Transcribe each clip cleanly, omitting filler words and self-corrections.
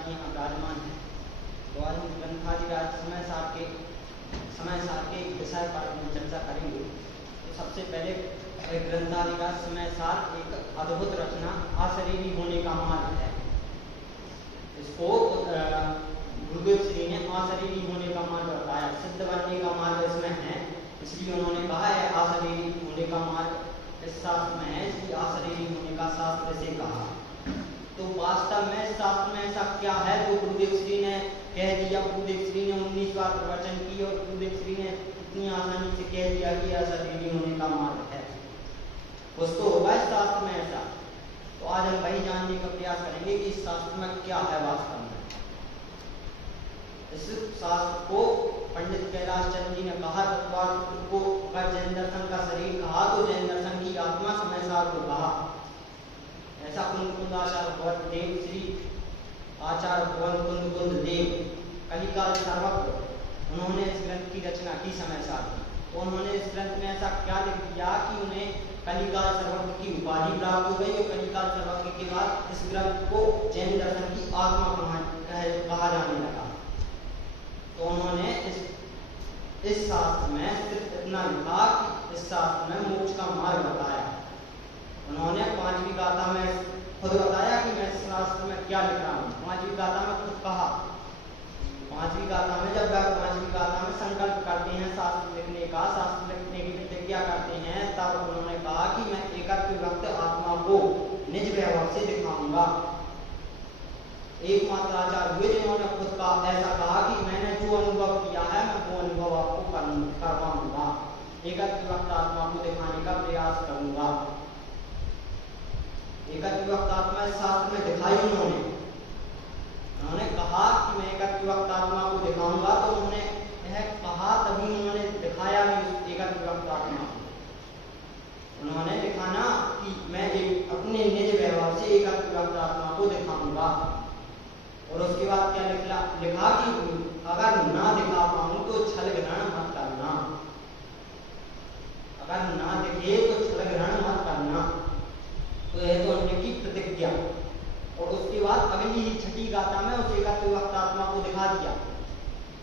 जी यहाँ विराजमान हैं। तो आज हम ग्रंथादिराज समय सार के एक विषय पर हम चर्चा करेंगे। तो सबसे पहले ग्रंथादिराज समय सार एक अद्भुत रचना अशरीरी होने का मार्ग है। इसको गुरुदेव श्री ने अशरीरी होने का मार्ग बताया, सिद्ध बनने का मार्ग इसमें है, इसलिए उन्होंने कहा है अशरीरी होने का मार्ग इस शास्त्र में है, इसलिए अशरीरी होने का शास्त्र से कहा। तो वास्तव में शास्त्र में ऐसा क्या है जो गुरुदेव श्री ने कह दिया। गुरुदेव श्री ने 19 बार प्रवचन की और गुरुदेव श्री ने इतनी आसानी से कह दिया कि अशरीरी होने का मार्ग है। कुछ तो होगा इस शास्त्र में ऐसा। तो आज हम वही जानने का प्रयास करेंगे कि इस शास्त्र में क्या है वास्तव में। इस शास्त्र को पंडित कैलाश चंद्र जी ने कहा, तत्वार्थ को जैन दर्शन का शरीर कहा तो जैन दर्शन की आत्मा समय सार को कहा। ऐसा कुंद आचार्य भगवत देव श्री आचार्य भगवत कुंद देव कलिकाल सर्वज्ञ, उन्होंने इस ग्रंथ की रचना की समय सार की। तो उन्होंने इस ग्रंथ में ऐसा क्या लिख दिया कि उन्हें कलिकाल सर्वज्ञ की उपाधि प्राप्त हो गई और कलिकाल सर्वज्ञ के बाद इस ग्रंथ को जैन दर्शन की आत्मा कहा जाने लगा। तो उन्होंने इस शास्त्र में सिर्फ इतना लिखा कि इस शास्त्र में मोक्ष का मार्ग बताया। उन्होंने 5वीं गाथा में खुद बताया कि मैं इस शास्त्र में क्या लिख रहा हूँ। 5वीं गाथा में खुद कहा, 5वीं गाथा में जब वह 5वीं गाथा में संकल्प करते हैं शास्त्र लिखने का, शास्त्र लिखने की प्रतिज्ञा करते हैं, तब उन्होंने कहा कि मैं एकत्व वक्त आत्मा को निज वैभव से दिखाऊंगा। एकमात्र आचार्य हुए जिन्होंने खुद का ऐसा कहा कि मैंने जो अनुभव किया है मैं वो अनुभव आपको करवाऊंगा, एकत्व वक्त आत्मा को दिखाने का प्रयास करूंगा। एकत्व वक्त आत्मा इस शास्त्र में दिखाई उन्होंने कहा कि मैं एकत्व वक्त आत्मा को दिखाऊंगा। तो उन्होंने यह कहा तभी उन्होंने दिखाया भी एकत्व वक्त आत्मा को। उन्होंने दिखाना कि मैं अपने निज वैभव से एकत्व वक्त आत्मा को दिखाऊंगा। और उसके बाद क्या लिखा कि अगर ना दिखा पाऊं तो छल ग्रहण मत करना, अगर ना दिखे तो छल ग्रहण मत करना। तो यह तो हमने की प्रतिज्ञा। और उसके बाद अगली ही 6ठी गाथा में उस एकत्व वक्त आत्मा को दिखा दिया।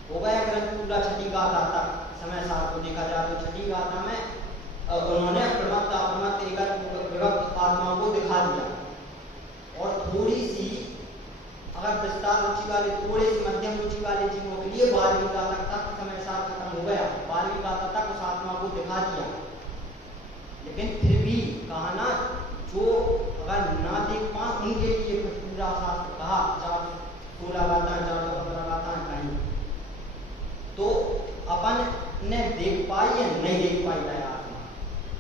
हो गया ग्रंथ पूरा 6ठी गाथा तक समय सार को देखा जाए तो 6ठी गाथा में उन्होंने प्रमत्त अपमत्त एकत्व वक्त आत्मा को दिखा दिया। और थोड़ी सी अगर विस्तार रुचि वाले, थोड़े से मध्यम रुचि वाले जीवों के लिए 12वीं गाथा तक समय सार खत्म हो गया। 12वीं गाथा तक उस आत्मा को दिखा दिया। लेकिन फिर भी कहा ना, जो अगर ना देख पाए उनके लिए कुछ पूरा शास्त्र कहा, 16 गाथा 415 गाथा कहीं। तो अपन ने देख पाई या नहीं देख पाई है आत्मा,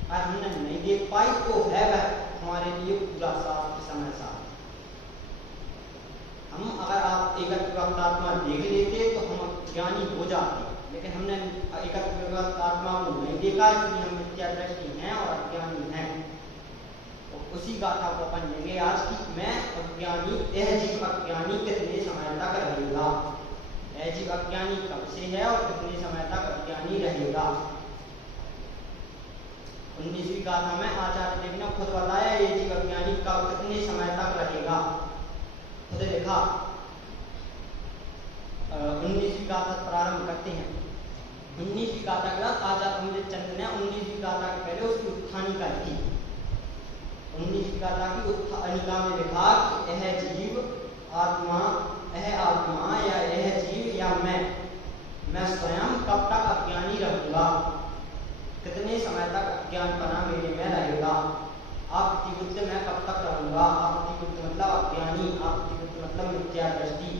अगर हमने नहीं देख पाई तो है वह हमारे लिए पूरा शास्त्र समय सार। हम अगर आप एकत्व वक्त आत्मा देख लेते तो हम ज्ञानी हो जाते, लेकिन हमने एकत्व वक्त आत्मा को नहीं देखा, इसलिए हम मिथ्या दृष्टि हैं और अज्ञानी हैं। तो उसी गाथा को अपन लेंगे आज की, मैं अज्ञानी, यह जीव अज्ञानी कितने समय तक रहेगा। यह जीव अज्ञानी कब से है और कितने समय तक अज्ञानी रहेगा। 19वीं गाथा में आचार्य देव ने खुद बताया ये जीव अज्ञानी कब कितने समय तक रहेगा। खुद लिखा। 19वीं गाथा प्रारंभ करते हैं। 19वीं गाथा के बाद आचार्य अमृत चंद्र ने 19वीं गाथा के पहले उसकी उत्थानिका की। 19वीं गाथा की उत्थानिका में लिखा कि यह जीव आत्मा, यह आत्मा या यह जीव या मैं स्वयं कब तक अज्ञानी रहूंगा, कितने समय तक अज्ञानपना मेरे में रहेगा। आपत्तिबुद्ध मैं कब तक रहूंगा। आपत्तिबुद्ध मतलब अज्ञानी, आपत्तिबुद्ध मतलब मिथ्या दृष्टि।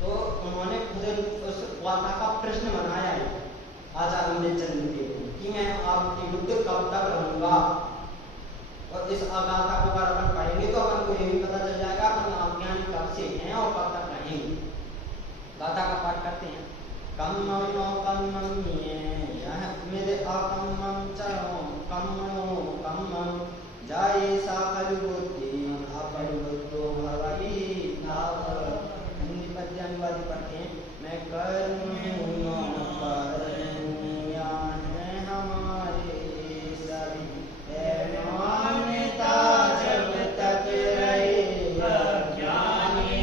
तो उन्होंने खुद उस गाथा का प्रश्न बनाया है आचार्य अमृत चंद्र देव कि मैं आपत्तिबुद्ध कब तक रहूंगा। और इस गाथा को अगर अपन पढ़ेंगे तो अपन को यह भी पता चल जाएगा अपन अज्ञानी कब से हैं और कब तक रहेंगे। गाथा का पाठ करते हैं। कम्मनो कम्मन्ये यह मिद अकम्मं चरो कम्मनो कम्मं जाये साखल बुद्धि अपरिबुद्धो भवति भाव। हिंदी पद्य अनुवाद पढ़ते हैं। मैं कर्म है हमारे सभी मान्यता जब तक रहे ज्ञानी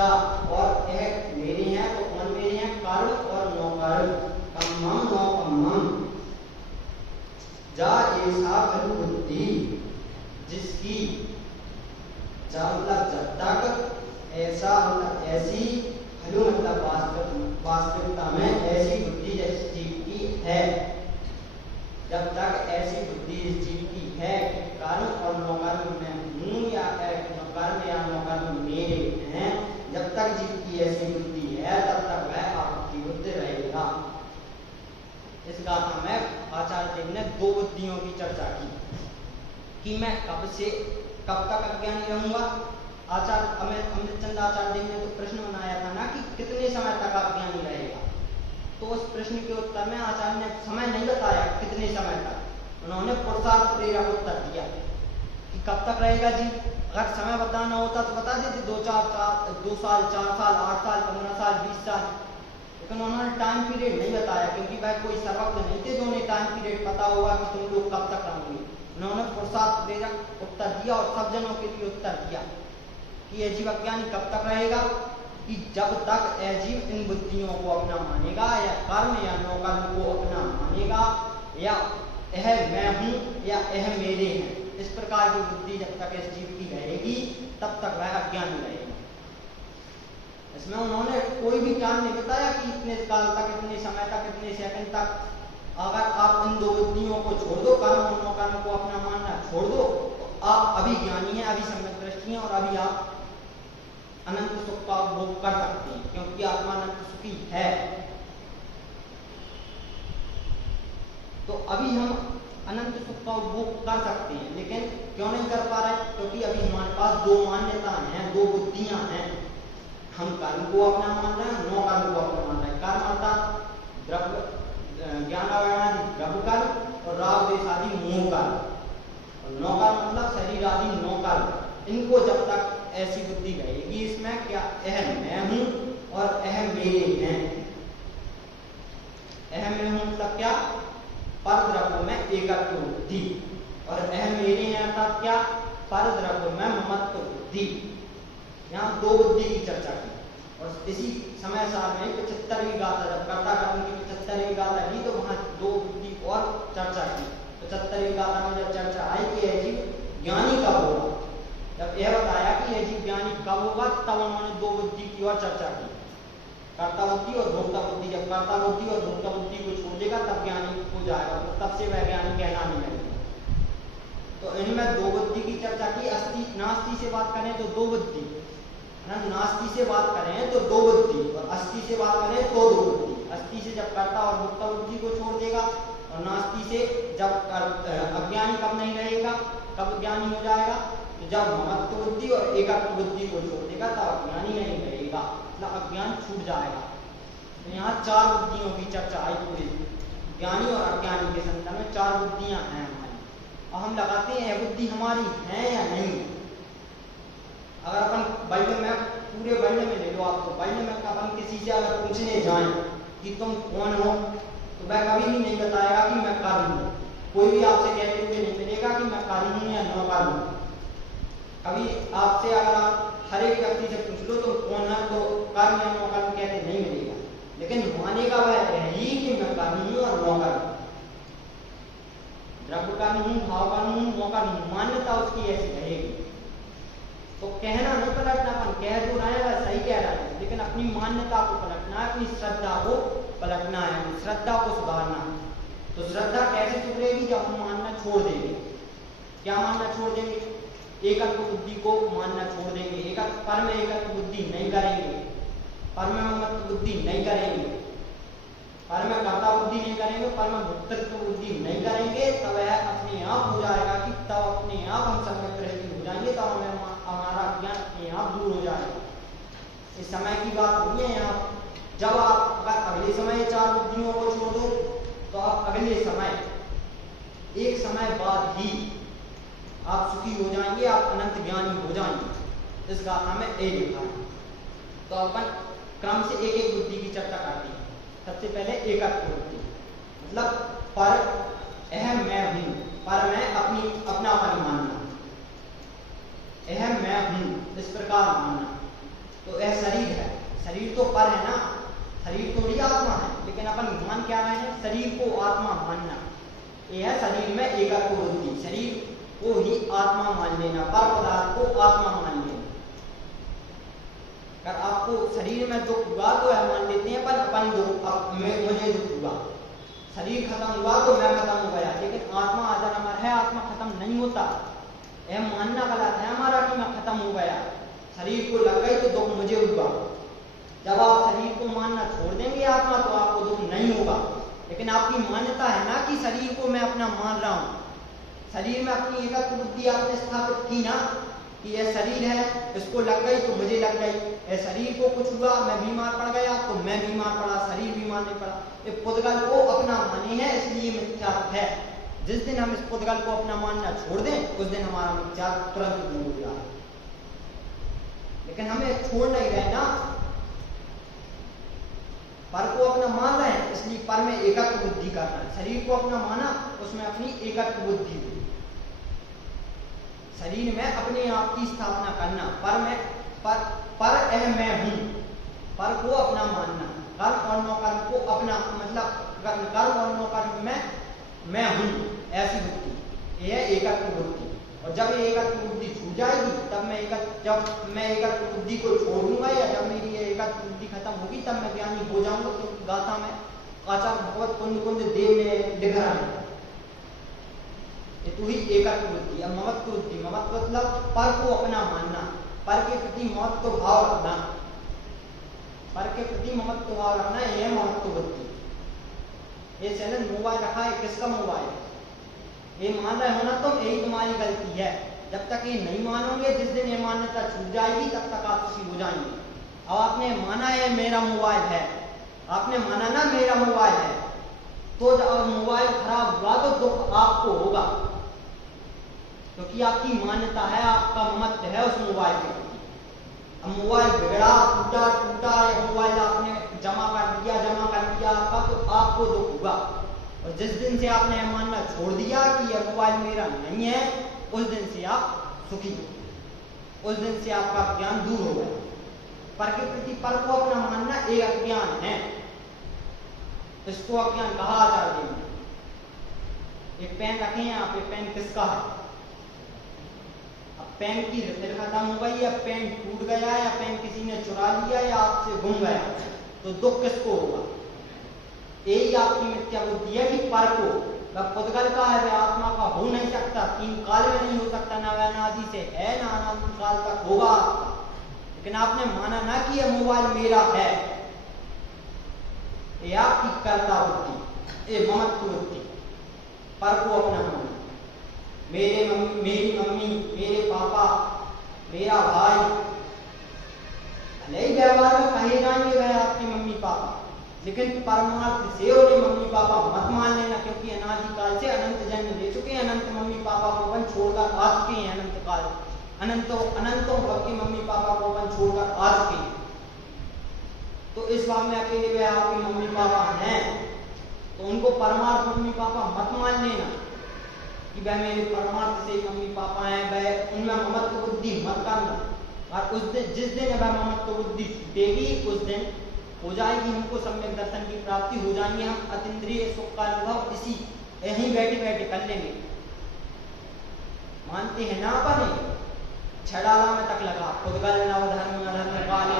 जा और यह मेरे हैं, तो कौन मेरे हैं? कर्म और नौकर्म। कम्मम नौकम्मम जा ऐसा खलु बुद्धि, जिसकी जा मतलब जब तक, ऐसा मतलब ऐसी, खलु मतलब वास्तविकता में ऐसी बुद्धि जिस जीव की है, जब तक ऐसी बुद्धि इस जीव की है कि कर्म और नौकर्म में हूँ या कर्म या नौकर्म मेरे हैं, जब तक जीव की ऐसी बुद्धि है तब तक वह आपकी बुद्धि रहेगा। इस गाथा में आचार्य देव ने दो बुद्धियों की चर्चा की कि मैं कब तक अज्ञानी रहूंगा। आचार्य अमृतचंद आचार्य देव ने तो प्रश्न बनाया था ना कि कितने समय तक अज्ञानी रहेगा, तो उस प्रश्न के उत्तर में आचार्य ने समय नहीं बताया कितने समय तक, उन्होंने पुरुषार्थ प्रेरक उत्तर दिया कि कब तक रहेगा जी। अगर समय बताना होता तो बता देते 2 साल, 4 साल, 8 साल, 15 साल, 20 साल, लेकिन उन्होंने टाइम पीरियड नहीं बताया, क्योंकि वह कोई सर्वज्ञ नहीं थे जो उन्हें टाइम पीरियड पता होगा कि तुम लोग कब तक रहोगे। उन्होंने पुरुषार्थ प्रेरक उत्तर दिया और सब जनों के लिए उत्तर दिया कि यह जीव अज्ञानी कब तक रहेगा, कि जब तक अजीव इन बुद्धियों को अपना मानेगा, या कर्म या नौकर्म को अपना मानेगा, या यह मैं हूँ या यह मेरे हैं, इस प्रकार की बुद्धि जब तक इस जीव की रहेगी तब तक वह अज्ञानी रहेगा। इसमें उन्होंने कोई भी टाइम नहीं बताया कि इतने काल तक, इतने समय तक, इतने सेकंड तक। अगर आप इन दो बुद्धियों को छोड़ दो, कर्म और नौकर्म को अपना मानना छोड़ दो, तो आप अभी ज्ञानी हैं, अभी सम्यक दृष्टि हैं और अभी आप अनंत सुख का उपभोग कर सकते हैं, क्योंकि आत्मा अनंत सुखी है। तो अभी हम अनंत सुख का उपभोग कर सकते हैं, लेकिन क्यों नहीं कर पा रहे? क्योंकि अभी हमारे पास दो मान्यताएं हैं, दो बुद्धियां हैं। हम कर्म को अपना मान रहे हैं, नौकर्म को अपना मान रहे हैं। कर्म अर्थात द्रव्य ज्ञान आदि द्रव्य कर्म और राग देश आदि मोह कर्म, और नौकर्म मतलब शरीर आदि नौकर्म। इनको जब तक ऐसी बुद्धि रहेगी इसमें क्या यह मैं हूं और यह मेरे हैं। यह मैं हूं मतलब क्या? पर द्रव्य में एकत्व बुद्धि, और यह मेरे हैं अर्थात क्या? पर द्रव्य में ममत्व बुद्धि। यहाँ दो बुद्धि की चर्चा की, और इसी समय साल में 75वीं गाथा जब कर्ता कर्म की 75वीं गाथा की तो वहां दो बुद्धि और चर्चा की। 75वीं गाथा में जब चर्चा आई कि यह जीव ज्ञानी कब होगा, जब यह बताया कि यह जीव ज्ञानी कब होगा, तब उन्होंने दो बुद्धि की और चर्चा की, कर्ता बुद्धि और भोक्ता बुद्धि। जब कर्ता बुद्धि और भोक्ता बुद्धि को छोड़ देगा तब ज्ञानी हो जाएगा, तो तब से वह ज्ञानी कहलाने लगेगा। तो इनमें दो बुद्धि की चर्चा की। अस्थि नास्ति से बात करें तो दो बुद्धि, नास्ति से बात करें तो दो बुद्धि, और अस्थि से बात करें तो दो बुद्धि। अस्थि से जब कर्ता और भोक्ता बुद्धि को छोड़ देगा, और नास्ति से जब अज्ञानी कब नहीं रहेगा, कब ज्ञानी हो जाएगा, तो जब ममत्व बुद्धि और एकत्व बुद्धि को छोड़ देगा तब अज्ञानी नहीं रहेगा, मतलब अज्ञान छूट जाएगा। तो यहाँ चार बुद्धियों की चर्चा आई पूरी, ज्ञानी और अज्ञानी के संदर्भ में चार बुद्धियां हैं हमारी। और हम लगाते हैं यह बुद्धि हमारी है या नहीं। अगर अपन बाइबल में, पूरे बाइबल में ले लो आप, तो बाइबल में अपन किसी से अगर पूछने जाएं कि तुम कौन हो, तो वह कभी भी नहीं बताएगा कि मैं कर्म हूँ। कोई भी आपसे कहते हुए नहीं मिलेगा कि मैं कर्म हूँ या नौकर्म हूँ। कभी आपसे अगर आप हर एक व्यक्ति से पूछ लो तो कौन है, तो कर्म या नौकर्म कहते नहीं मिलेगा, लेकिन मानेगा वह यही कि मैं कर्म हूँ और नौकर्म हूँ, द्रव्य कर्म हूँ, भाव कर्म हूँ, नौकर्म हूँ। मान्यता उसकी ऐसी रहेगी। तो कहना नहीं पलटना, अपन कह जो रहे हैं वह सही कह रहा है, लेकिन अपनी मान्यता को पलटना है, अपनी श्रद्धा को पलटना है, श्रद्धा को सुधारना है। तो श्रद्धा कैसे सुधरेगी? जब हम मानना छोड़ देंगे। क्या मानना छोड़ देंगे? एकत्व बुद्धि को मानना छोड़ देंगे, एकत्व पर में एकत्व बुद्धि नहीं करेंगे, पर में ममत्व बुद्धि नहीं करेंगे, पर में कर्ता बुद्धि नहीं करेंगे, पर में भोक्तृत्व बुद्धि नहीं करेंगे, तब यह अपने आप हो जाएगा कि तब अपने आप हम सम्यक दृष्टि हो जाएंगे, तब हमें हमारा ज्ञान अपने आप दूर हो जाएगा। इस समय की बात नहीं है यहाँ। जब आप अगर अगले समय चार बुद्धियों को छोड़ दो, तो आप अगले समय, एक समय बाद ही आप सुखी हो जाएंगे, आप अनंत ज्ञानी हो जाएंगे। इस गाथा में ए लिखा है। तो अपन क्रम से एक एक बुद्धि की चर्चा करते हैं। सबसे पहले एकत्व बुद्धि, मतलब पर यह मैं हूं, पर मैं अपनापन मानना, यह मैं हूं इस प्रकार मानना। तो तो यह शरीर है, शरीर तो पर है ना, शरीर थोड़ी आत्मा है, लेकिन अपन मान क्या रहे हैं, शरीर को आत्मा मानना। यह है शरीर में एकत्व बुद्धि, शरीर को ही आत्मा मान लेना, पर पदार्थ को आत्मा मान लेना। अगर आपको शरीर में दुख हुआ तो यह मान लेते हैं, पर अपन दुख, मुझे दुख हुआ, शरीर खत्म हुआ तो मैं खत्म हो गया, लेकिन आत्मा अजर अमर है, आत्मा खत्म नहीं होता। यह मानना गलत है हमारा कि मैं खत्म हो गया, शरीर को लग गई तो दुख मुझे हुआ। जब आप शरीर को मानना छोड़ देंगे आत्मा, तो आपको दुख नहीं होगा। लेकिन आपकी मान्यता है ना कि शरीर को मैं अपना मान रहा हूं, शरीर में अपनी एकत्व बुद्धि आपने स्थापित की ना कि यह शरीर है, इसको लग गई तो मुझे लग गई, यह शरीर को कुछ हुआ, मैं बीमार पड़ गया तो मैं बीमार पड़ा, शरीर बीमार नहीं पड़ा। ये पुद्गल को अपना माने हैं, इसलिए मिथ्या है। जिस दिन हम इस पुद्गल को अपना मानना छोड़ दें, उस दिन हमारा मिथ्या तुरंत दूर हो जाए। लेकिन हमें छोड़ नहीं रहे ना, पर को अपना मान रहे हैं, इसलिए पर में एकत्व बुद्धि करना है। शरीर को अपना माना, उसमें अपनी एकत्व बुद्धि हुई, शरीर में अपने आप की स्थापना करना, पर यह मैं हूं, पर को अपना मानना, कर्म और नौकर्म को अपना, मतलब कर्म और नौकर्म में मैं हूं, ऐसी बुद्धि, यह एकत्व बुद्धि। और जब ये एकत्व बुद्धि छूट जाएगी, जब मैं एकत्व बुद्धि को छोड़ दूंगा, या जब मेरी ये एकत्व बुद्धि खत्म होगी, तब मैं ज्ञानी हो जाऊंगा। क्योंकि गाथा में आचार्य भगवत कुंद कुंद देव ने लिखा है, ये तो ही एकत्व बुद्धि। अब ममत्व बुद्धि, ममत्व मतलब पर को अपना मानना, पर के प्रति ममत्व भाव रखना, पर के प्रति ममत्व भाव रखना, यह है ममत्व बुद्धि। ये चैनल मोबाइल रखा है, किसका मोबाइल? ये मान रहे हो ना तुम, यही तुम्हारी गलती है। जब तक ये नहीं मानोगे, जिस दिन ये मान्यता छूट जाएगी, तब तक आप खुशी हो जाएंगे। अब आपने माना है मेरा मोबाइल है, आपने माना ना मेरा मोबाइल है, तो जब मोबाइल खराब हुआ तो दुख आपको होगा, क्योंकि आपकी मान्यता है, आपका ममत्व है उस मोबाइल के प्रति। अब मोबाइल बिगड़ा, टूटा, या मोबाइल आपने जमा कर दिया आपका, तो आपको दुख होगा। और जिस दिन से आपने यह मानना छोड़ दिया कि यह मोबाइल मेरा नहीं है, उस दिन से आप सुखी हो, उस दिन से आपका ज्ञान दूर हो गया। पर के प्रति पर को अपना मानना एक अज्ञान है, इसको अज्ञान कहा आचार्य ने। एक पेन रखे हैं आप, ये पेन किसका है? अब पेन की रिफिल खत्म हो गई, या पेन टूट गया, या पेन किसी ने चुरा लिया, या आपसे गुम गया, तो दुख किसको होगा? यही आपकी मिथ्या बुद्धि है कि पर को, वह पुद्गल का है, वह आत्मा का हो नहीं सकता, तीन काल में नहीं हो सकता, ना वह अनादि से है, ना अनादि काल तक होगा आपका। लेकिन आपने माना ना कि यह मोबाइल मेरा है, ये आपकी कर्ता बुद्धि, ये ममत्व बुद्धि, पर को अपना माना। मेरी मम्मी, मेरे पापा, मेरा भाई, भले ही व्यवहार में कहे जाएंगे वह आपके मम्मी पापा, लेकिन परमार्थ से उन्हें मम्मी पापा मत मान लेना, क्योंकि अनादि काल से अनंत जन्म ले चुके हैं, अनंत मम्मी पापा को अपन छोड़कर आ चुके हैं, अनंत काल, अनंतों भव के मम्मी पापा को अपन छोड़कर आ चुके हैं। तो इस भाव में अकेले वे आपके मम्मी पापा हैं, तो उनको परमार्थ मम्मी पापा मत मान लेना कि वह मेरे परमार्थ से मम्मी पापा हैं, वह उनमें ममत्व बुद्धि मत करना। और उस दिन, जिस दिन वह ममत्व बुद्धि छूटेगी, उस दिन हो जाएगी हमको सम्यक दर्शन की प्राप्ति हो जाएंगे, हम अतीन्द्रिय सुख का अनुभव इसी यहीं बैठे बैठे कर लेंगे। मानते हैं ना अपन, छड़ाला में तक लगा, पुद्गल नव धर्म अधर्म काले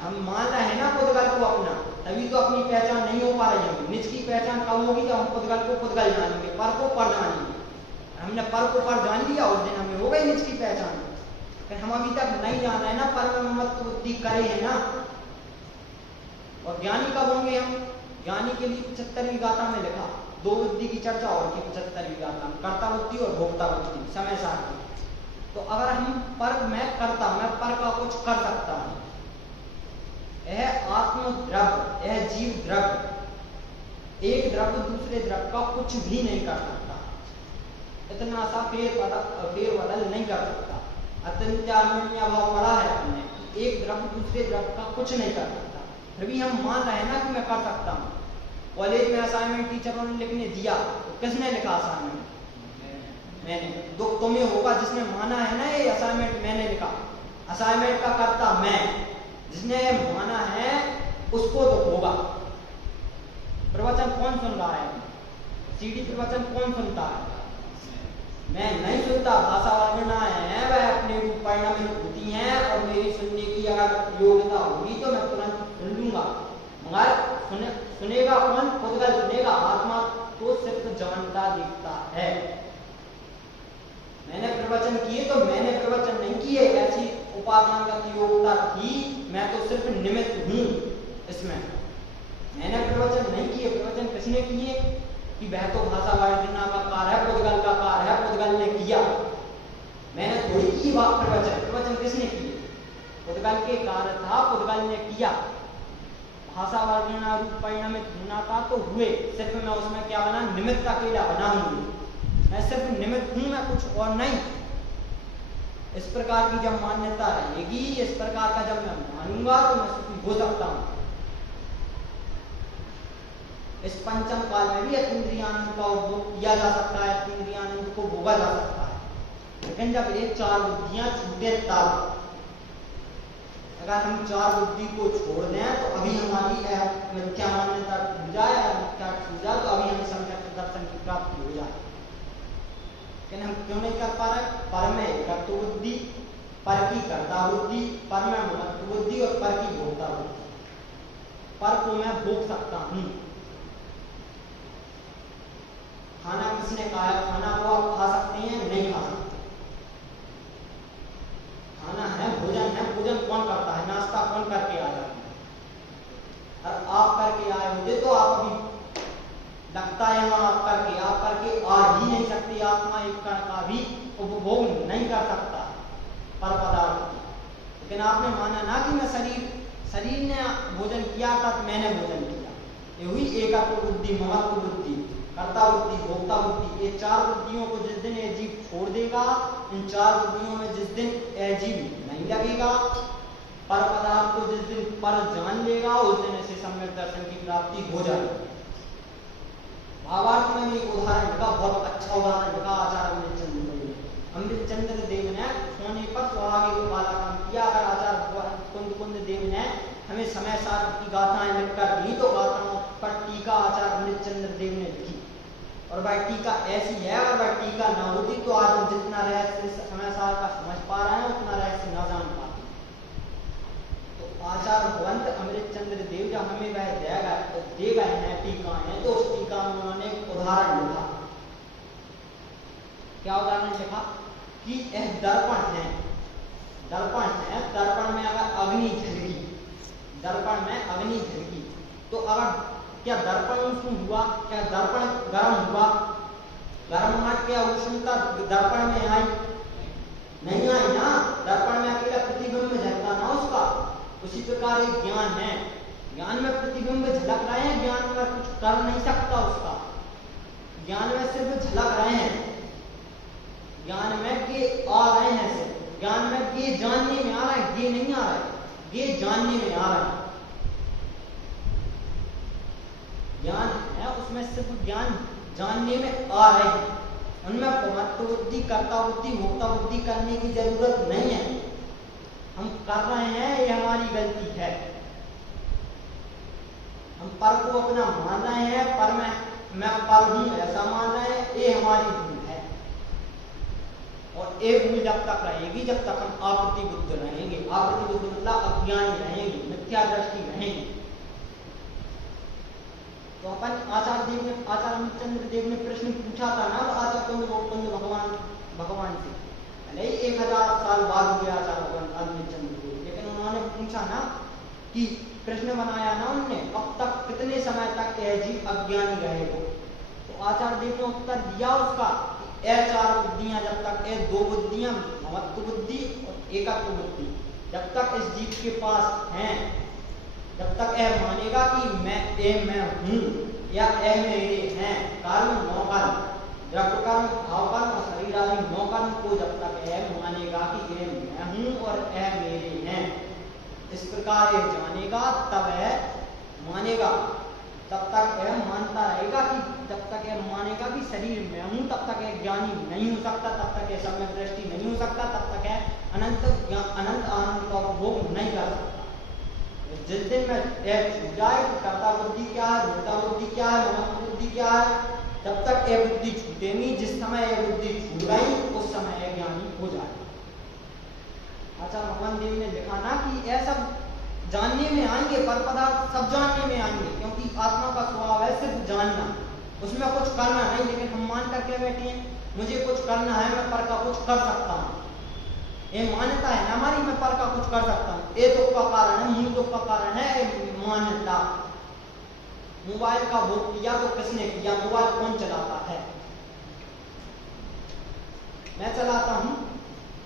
हम मान रहे हैं ना पुद्गल को अपना, तभी तो अपनी पहचान नहीं हो पा रही है। निज की पहचान कब होगी? जब हम पुद्गल को पुद्गल जानेंगे, पर को पर जानेंगे। हमने पर को पर जान लिया, उस दिन हमें हो गई निज की पहचान। लेकिन हम अभी तक नहीं जान रहे ना, पर में ममत्व बुद्धि करे है ना। और ज्ञानी कब होंगे हम? ज्ञानी के लिए 75वीं गाथा में लिखा, दो बुद्धि की चर्चा और की 75वीं गाथा में, कर्ता बुद्धि और भोक्ता बुद्धि समय सारणी। तो अगर हम पर मैं करता, मैं पर का कुछ कर सकता हूं, यह आत्म द्रव्य, यह जीव द्रव्य, एक द्रव्य दूसरे द्रव्य का कुछ भी नहीं कर सकता, इतना सा फेर बदल नहीं कर सकता। अत्यंत भाव पड़ा है हमने, एक द्रव्य दूसरे द्रव्य का कुछ नहीं कर सकता, फिर भी हम मान रहे हैं ना कि मैं कर सकता हूँ। कॉलेज में असाइनमेंट टीचरों ने लिखने दिया, तो किसने लिखा असाइनमेंट? मैंने। दुख तुम्हें होगा जिसने माना है ना ये असाइनमेंट मैंने लिखा, असाइनमेंट का करता मैं, जिसने माना है उसको दुख होगा। प्रवचन कौन सुन रहा है? सीडी प्रवचन कौन सुनता है? मैं नहीं सुनता। भाषा वर्णनाएं हैं वह अपने रूप परिणामित होती हैं और मेरी सुनने की अगर योग्यता होगी तो मैं तुरंत सुन लूंगा, मगर सुनेगा कौन? खुदगल सुनेगा। आत्मा तो सिर्फ जानता दिखता है। मैंने प्रवचन किए तो मैंने प्रवचन नहीं किए, ऐसी उपादानगत योग्यता थी, मैं तो सिर्फ निमित्त हूं इसमें। मैंने प्रवचन नहीं किए। प्रवचन किसने किए? कि वह तो भाषा वर्णना का कार्य है, पुद्गल का कार्य है, पुद्गल ने किया। मैंने थोड़ी की बात प्रवचन। प्रवचन किसने किए? पुद्गल के कार्य था, पुद्गल ने किया। भाषा वर्णना रूप परिणामित होना था तो हुए, सिर्फ मैं उसमें क्या बना? निमित्त अकेला बना हूं। मैं सिर्फ निमित्त हूं, मैं कुछ और नहीं। इस प्रकार की जब मान्यता रहेगी, इस प्रकार का जब मैं मानूंगा तो मैं सुखी हो सकता हूं। इस पंचम काल में भी अतीन्द्रियानंद का उपभोग किया जा सकता है, अतीन्द्रियानंद को भोगा जा सकता है। लेकिन जब ये चार बुद्धियां छूटे तब, अगर हम चार बुद्धि को छोड़ दें तो अभी हमारी मिथ्या मान्यता छूट जाए, मिथ्या छूट जाए तो अभी हमें सम्यक दर्शन की प्राप्ति हो जाए। लेकिन हम क्यों नहीं कर पा रहे? पर में कर्तृ बुद्धि, पर की कर्ता बुद्धि, पर में महत्व बुद्धि और पर की भोक्ता बुद्धि। पर को मैं भोग सकता हूं। खाना किसने कहा? खाना को आप खा सकते हैं? नहीं खा सकते। खाना है, भोजन है। भोजन कौन करता है? नाश्ता कौन करके आ जाता है? और आप करके आए होते तो आप अभी लगता है वहां आप करके आ ही नहीं सकते। आत्मा एक कण का भी उपभोग नहीं कर सकता पर पदार्थ। लेकिन आपने माना ना कि मैं शरीर ने भोजन किया था तो मैंने भोजन किया। ये हुई एकत्व बुद्धि, महत्व बुद्धि, कर्ता बुद्धि, भोक्ता बुद्धि। ये चार बुद्धियों को जिस दिन ये जीव छोड़ देगा, इन चार बुद्धियों में जिस दिन ये जीव नहीं लगेगा, पर पदार्थ को जिस दिन पर जान लेगा, उस दिन ऐसे सम्यक दर्शन की प्राप्ति हो जाएगी। भावार्थ में एक उदाहरण लिखा, बहुत अच्छा उदाहरण लिखा आचार्य अमृत चंद्र देव ने सोने पर सुहागे वाला काम किया। अगर आचार्य कुंद देव ने हमें समय सार की गाथाएं लिखकर दी तो गाथाओं पर टीका आचार्य अमृत चंद्र देव ने लिखी, और वह टीका ऐसी है, और वह टीका ना होती तो आज हम जितना रहस्य समय सार का समझ पा रहे हैं उतना रहस्य ना जान पाते। तो आचार्य भगवंत अमृत चंद्र देव जब हमें वह दे गए हैं टीका है, तो उस टीका में उन्होंने एक उदाहरण लिखा। क्या उदाहरण लिखा? कि यह दर्पण है, दर्पण में अगर अग्नि झलकी, दर्पण में अग्नि झलकी तो अगर क्या दर्पण उष्ण हुआ? क्या दर्पण गर्म हुआ? गर्म होना क्या उष्णता दर्पण में आई? नहीं आई ना। दर्पण में अकेला प्रतिबिंब झलका ना उसका। उसी प्रकार एक ज्ञान है, ज्ञान में प्रतिबिंब झलक रहे हैं, ज्ञान में कुछ कर नहीं सकता उसका। ज्ञान में सिर्फ झलक रहे हैं, ज्ञान में के आ रहे हैं सिर्फ। ज्ञान में ये जानने में आ रहा है, ये नहीं आ रहा है, ये जानने में आ रहा है। ज्ञान है उसमें सिर्फ ज्ञान जानने में आ रहे हैं, उनमें महत्व बुद्धि, कर्ता बुद्धि, भोक्ता बुद्धि करने की जरूरत नहीं है। हम कर रहे हैं, ये हमारी गलती है। हम पर को अपना मान रहे हैं, पर मैं पर हूं ऐसा मान रहे हैं, ये हमारी भूल है। और एक भूल जब तक रहेगी जब तक हम अप्रतिबुद्ध रहेंगे। अप्रतिबुद्ध मतलब अज्ञानी रहेंगे, मिथ्या दृष्टि रहेगी। तो अपन आचार्य अमृतचंद्र देव ने प्रश्न पूछा था ना आचार्य कुंद भगवान से, भले ही 1000 साल बाद हुए आचार्य अमृतचंद्र देव, लेकिन उन्होंने पूछा ना कि प्रश्न बनाया ना उनने, अब तक कितने समय तक यह जीव अज्ञानी रहेगा? तो आचार्य देव ने उत्तर दिया उसका, चार बुद्धियां जब तक, दो बुद्धियां महत्व बुद्धि और एकत्व बुद्धि जब तक इस जीव के पास हैं, जब तक यह मानेगा कि मैं हूं या यह मेरे हैं, कर्म नौकर्म, द्रव्य कर्म, भाव कर्म और शरीर आदि नौकर्म को जब तक यह मानेगा कि यह मैं हूं और यह मेरे हैं, इस प्रकार यह जानेगा तब यह मानेगा तब तक यह मानता रहेगा कि जब तक यह मानेगा कि शरीर में हूँ, तब तक यह ज्ञानी नहीं हो सकता, तब तक यह सम्यक दृष्टि नहीं हो सकता, तब तक यह अनंत आनंद का उपभोग नहीं कर सकता। जिस दिन में यह छूट जाए कि कर्ता बुद्धि क्या है, भोक्ता बुद्धि क्या है, ममत्व बुद्धि क्या है, जब तक यह बुद्धि छूटेगी, जिस समय यह बुद्धि छूट गई उस समय यह ज्ञानी हो जाए। अच्छा, भगवान देव ने लिखा ना कि यह सब जानने में आएंगे, पर पदार्थ सब जानने में आएंगे, क्योंकि आत्मा का स्वभाव है सिर्फ जानना, उसमें कुछ करना नहीं। लेकिन हम मान करके बैठे हैं मुझे कुछ करना है, मैं पर का कुछ कर सकता हूँ, ये मान्यता है ना हमारी, मैं पर का कुछ कर सकता हूँ। ये दुख का कारण है, मूल दुख का कारण है मान्यता। मोबाइल का भोग किया तो किसने किया? मोबाइल कौन चलाता है? मैं चलाता हूं।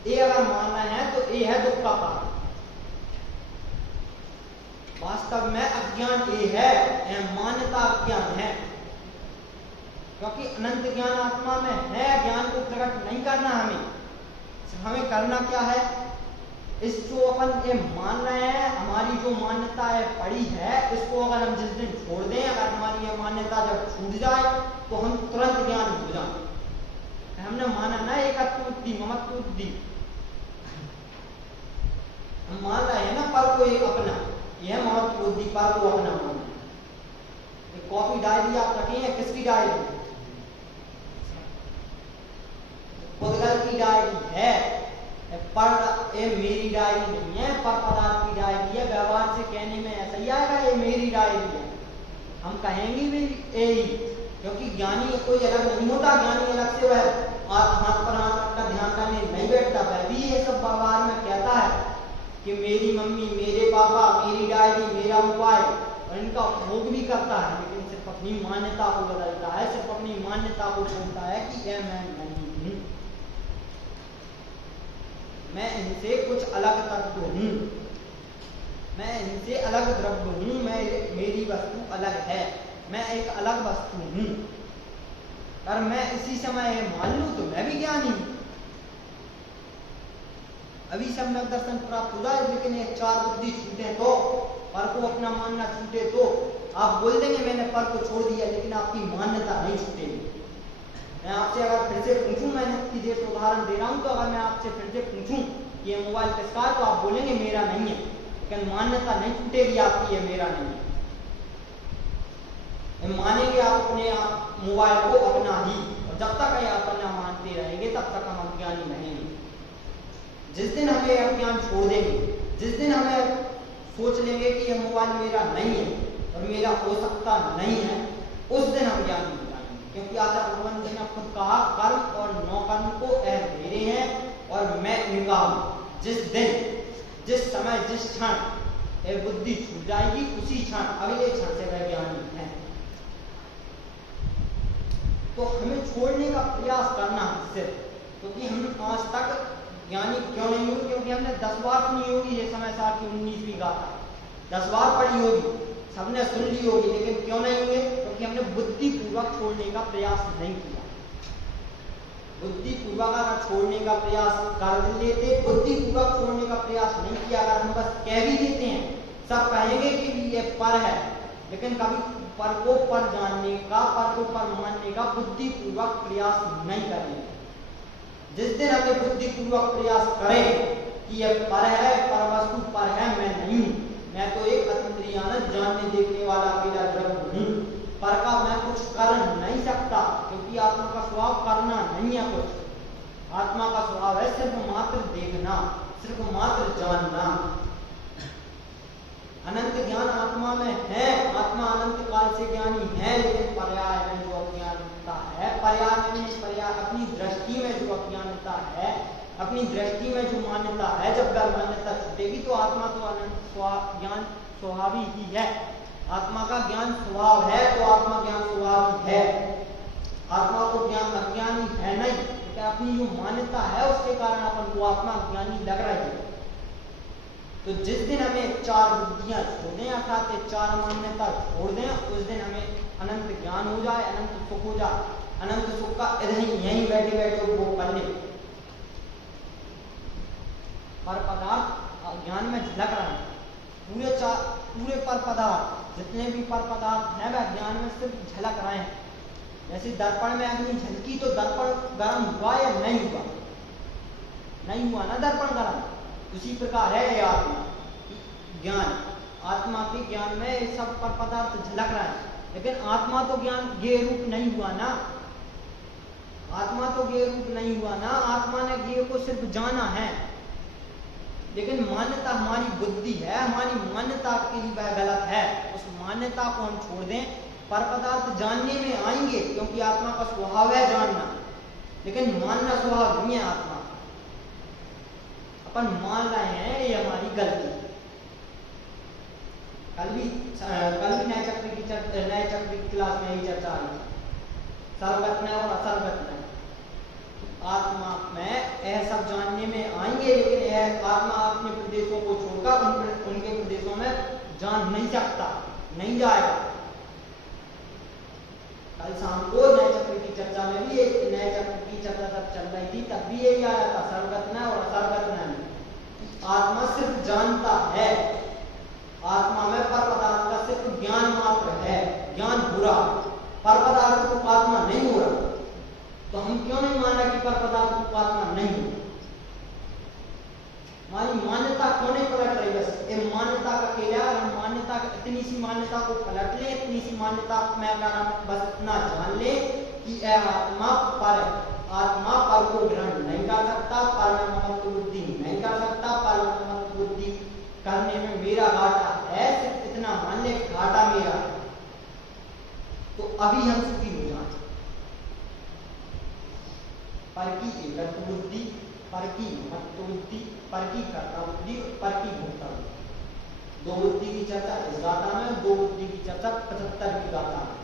ये अगर मानना है तो ये है दुख का कारण। वास्तव में अज्ञान ये है, मान्यता अज्ञान है, क्योंकि अनंत ज्ञान आत्मा में है। ज्ञान को प्रकट नहीं करना हमें करना क्या है? इस जो अपन ये मान रहे हैं, हमारी जो मान्यता है पड़ी है, इसको अगर हम जिस दिन छोड़ दें, अगर हमारी ये मान्यता जब छूट जाए तो हम तुरंत ज्ञान हो जाए। हमने माना ना एकत्व बुद्धि, ममत्व बुद्धि, हम मान रहे हैं ना पर को एक अपना, यह ममत्व बुद्धि पर को अपना मानना। एक कॉपी डायरी आप रखें, किसकी डायरी? खुदगल की डायरी है, पर ये मेरी डायरी नहीं है, पर पदार्थ की डायरी है। व्यवहार से कहने में ऐसा ही आएगा ये मेरी डायरी है, हम कहेंगे भी यही, क्योंकि ज्ञानी कोई अलग नहीं होता। ज्ञानी अलग से वह हाथ पर हाथ रखकर ध्यान करने नहीं बैठता, वह भी ये सब व्यवहार में कहता है कि मेरी मम्मी, मेरे पापा, मेरी डायरी, मेरा मोबाइल, और इनका उपभोग भी करता है, लेकिन सिर्फ अपनी मान्यता को बदलता है, सिर्फ अपनी मान्यता को छोड़ता है कि यह मैं नहीं हूं, मैं इनसे कुछ अलग तत्व हूं, मैं इनसे अलग द्रव्य हूं, मेरी वस्तु अलग है, मैं एक अलग वस्तु हूं। और मैं इसी समय मान लूं तो मैं भी ज्ञानी हूं। अभी सम्यक दर्शन प्राप्त हो जाए, लेकिन ये चार बुद्धि छूटे तो, पर को अपना मानना छूटे तो आप बोल देंगे मैंने पर को छोड़ दिया, लेकिन आपकी मान्यता नहीं छूटेगी। मैं आपसे अगर फिर से पूछूं, मैंने इतनी देर से उदाहरण दे रहा हूं, तो अगर मैं आपसे फिर से पूछूं ये मोबाइल किसका है, तो आप बोलेंगे मेरा नहीं है, लेकिन मान्यता नहीं छूटेगी आपकी, ये मेरा नहीं है। मानेंगे आप अपने आप मोबाइल को अपना ही, और जब तक ये अपना मानते रहेंगे तब तक हम अज्ञानी रहेंगे। जिस दिन हमें अज्ञान छोड़ देंगे, जिस दिन हमें सोच लेंगे कि यह मोबाइल मेरा नहीं है और मेरा हो सकता नहीं है, उस दिन हम ज्ञानी हो जाएंगे। क्योंकि आचार्य भगवान जी ने खुद कहा कर्म और नौकर्म को मेरे हैं और मैं इनका हूं। जिस दिन, जिस समय, जिस क्षण यह बुद्धि छूट जाएगी, उसी क्षण, अगले क्षण से वह ज्ञानी है। तो हमें छोड़ने का प्रयास करना है सिर्फ, क्योंकि हम आज तक ज्ञानी क्यों नहीं हुए? क्योंकि हमने 10 बार सुनी होगी ये समय सार की 19वीं गाथा, 10 बार पढ़ी होगी, सबने सुन ली होगी, लेकिन क्यों नहीं हुए? क्योंकि हमने बुद्धि पूर्वक छोड़ने का प्रयास नहीं किया। बुद्धि पूर्वक अगर छोड़ने का प्रयास कर लेते, बुद्धि पूर्वक छोड़ने का प्रयास नहीं किया, अगर हम बस कह भी देते हैं, सब कहेंगे कि ये पर है, लेकिन कभी पर को पर जानने का, पर को पर मानने का बुद्धि पूर्वक प्रयास नहीं करेंगे। जिस दिन हमें बुद्धि पूर्वक प्रयास करें कि यह पर है, पर वस्तु पर है, मैं नहीं हूं, मैं तो एक अतीन्द्रियानंद जानने देखने वाला अकेला द्रव्य हूं, पर का मैं कुछ कर नहीं सकता, क्योंकि आत्मा का स्वभाव करना नहीं है कुछ। आत्मा का स्वभाव है सिर्फ मात्र देखना, सिर्फ मात्र जानना। अनंत ज्ञान आत्मा में है, आत्मा अनंत काल से ज्ञानी है, लेकिन पर्याय में जो अज्ञानता है, पर्याय में अपनी दृष्टि में जो अज्ञानता है, अपनी दृष्टि में जो मान्यता है, जब वह मान्यता छूटेगी तो आत्मा तो अनंत ज्ञान स्वभावी ही है। आत्मा का ज्ञान स्वभाव है तो आत्मा ज्ञान स्वभावी है। आत्मा को ज्ञान अज्ञानी है नहीं, लेकिन अपनी जो मान्यता है उसके कारण अपन को आत्मा ज्ञानी लग रही है। तो जिस दिन हमें चार बुद्धियां छोड़ दें, अर्थात चार मान्यता छोड़ दें, उस दिन हमें अनंत ज्ञान हो जाए, अनंत सुख हो जाए, अनंत सुख का इधर यहीं बैठे बैठे उपभोग कर ले। पर पदार्थ ज्ञान में झलक रहे हैं, पूरे पर पदार्थ जितने भी पर पदार्थ हैं वह ज्ञान में सिर्फ झलक रहे हैं। जैसे दर्पण में अग्नि झलकी तो दर्पण गर्म हुआ या नहीं हुआ? नहीं हुआ ना दर्पण गर्म। उसी प्रकार है ये आत्मा ज्ञान, आत्मा के ज्ञान में ये सब पर पदार्थ झलक रहे हैं, लेकिन आत्मा तो ज्ञान ज्ञेय रूप नहीं हुआ ना। आत्मा तो ज्ञेय रूप नहीं हुआ ना, आत्मा ने ज्ञेय को सिर्फ जाना है, लेकिन मान्यता हमारी बुद्धि है, हमारी मान्यता के लिए वह गलत है। उस मान्यता को हम छोड़ दें, पर पदार्थ जानने में आएंगे क्योंकि आत्मा का स्वभाव है जानना, लेकिन मानना स्वभाव नहीं है आत्मा। अपन मान रहे हैं, ये हमारी गलती। कल भी नए चक्र की क्लास में ही चर्चा आई, सर्वगत और असर्वगत में। आत्मा में यह सब जानने में आएंगे, लेकिन यह आत्मा अपने प्रदेशों को छोड़कर उनके प्रदेशों में जान नहीं सकता, नहीं जाएगा। कल शाम को नए चक्र की चर्चा में भी, एक नए चक्र की चर्चा जब चल रही थी तब भी यही आया था, सर्वगत और असर्वगत में आत्मा सिर्फ जानता है। आत्मा में पर पदार्थ का सिर्फ ज्ञान मात्र है, ज्ञान हो रहा, पर पदार्थ को आत्मा नहीं हो रहा। तो हम क्यों नहीं माना कि पर पदार्थ को आत्मा नहीं हो? हमारी मान्यता क्यों नहीं पलट रही? बस ये मान्यता का खेल है। हम मान्यता, इतनी सी मान्यता को पलट ले, इतनी सी मान्यता में अगर हम बस इतना जान ले कि आत्मा पर को ग्रहण नहीं कर सकता, पर में ममत्व बुद्धि नहीं कर सकता, पर में ममत्व बुद्धि करने में मेरा घाटा है, सिर्फ इतना मान ले घाटा मेरा है, तो अभी हम सुखी हो जाए। पर की एकत्व बुद्धि, पर की महत्व बुद्धि, पर की कर्ता बुद्धि, पर की भोक्ता बुद्धि, दो बुद्धि की चर्चा इस गाथा में, दो बुद्धि की चर्चा 75 की गाथा में।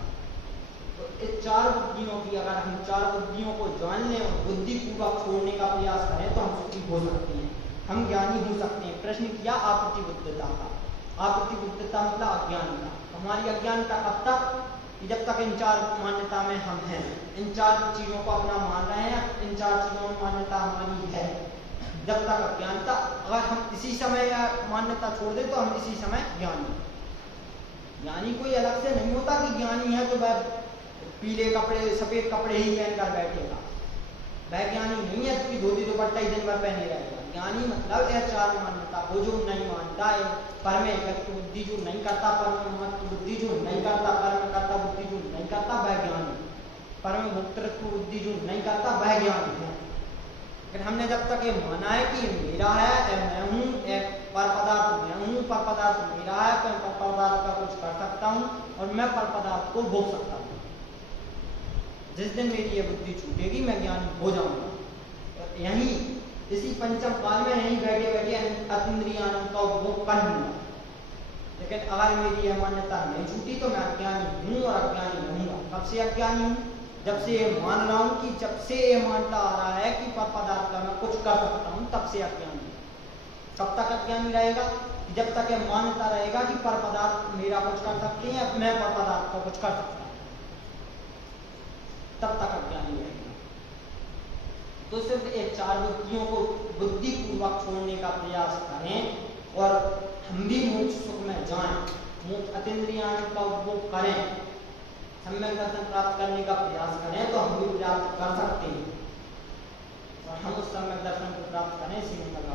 तो इस चार बुद्धियों की, अगर हम चार बुद्धियों को जान लें और बुद्धि पूर्वक छोड़ने का प्रयास करें तो हम सुखी हो सकते हैं, हम ज्ञानी हो सकते हैं। प्रश्न किया आपत्ति बुद्धता का, आपत्ति बुद्धता मतलब अज्ञानता। हमारी अज्ञानता कब तक? जब तक इन चार मान्यता में हम हैं, इन चार चीजों को अपना मान रहे हैं, इन चार चीजों में मान्यता हमारी है, जब तक अज्ञानता। अगर हम इसी समय मान्यता छोड़ दें तो हम इसी समय ज्ञानी। ज्ञानी कोई अलग से नहीं होता कि ज्ञानी है तो वह पीले कपड़े सफेद कपड़े ही पहनकर बैठेगा, वह ज्ञानी नहीं है कि धोती दुपट्टा ही दिन भर पहने रहेगा। ज्ञानी मतलब यह चार मान्यता को जो नहीं मानता है, पर में एकत्व बुद्धि जो नहीं करता, पर में महत्व बुद्धि जो नहीं करता, पर में कर्ता बुद्धि जो नहीं करता, वह ज्ञानी। पर में भोक्तृत्व बुद्धि जो नहीं करता, वह ज्ञानी है। लेकिन हमने जब तक ये माना है कि मेरा है, मैं हूँ, पर पदार्थ मैं हूँ, पर पदार्थ मेरा है, मैं पर पदार्थ का कुछ कर सकता हूँ और मैं पर पदार्थ को भोग सकता हूँ, जिस दिन मेरी ये बुद्धि छूटेगी मैं ज्ञानी हो जाऊंगा। यही इसी पंचम काल में यहीं बैठे बैठे अतीन्द्रियानंद का उपभोग कर लूंगा। लेकिन अगर मेरी यह मान्यता नहीं छूटी तो मैं अज्ञानी हूँ और अज्ञानी रहूंगा। कब से अज्ञानी हूँ? जब से ये मान रहा हूँ कि, जब से ये मानता आ रहा है कि पर पदार्थ का मैं कुछ कर सकता हूँ, तब से अज्ञानी। कब तक अज्ञानी रहेगा? जब तक ये मान्यता रहेगा कि पर पदार्थ मेरा कुछ कर सकते हैं, मैं पर पदार्थ का कुछ कर सकता हूँ, तब तक अज्ञानी रहेगा। तो सिर्फ एक चार बुद्धियों को बुद्धि पूर्वक छोड़ने का प्रयास करें और हम भी मोक्ष सुख में जाएं, मोक्ष अतीन्द्रियानंद का उपभोग करें, सम्यक दर्शन प्राप्त करने का प्रयास करें, तो हम भी प्राप्त कर सकते हैं और हम उस सम्यक दर्शन को प्राप्त करें। इसी में लगा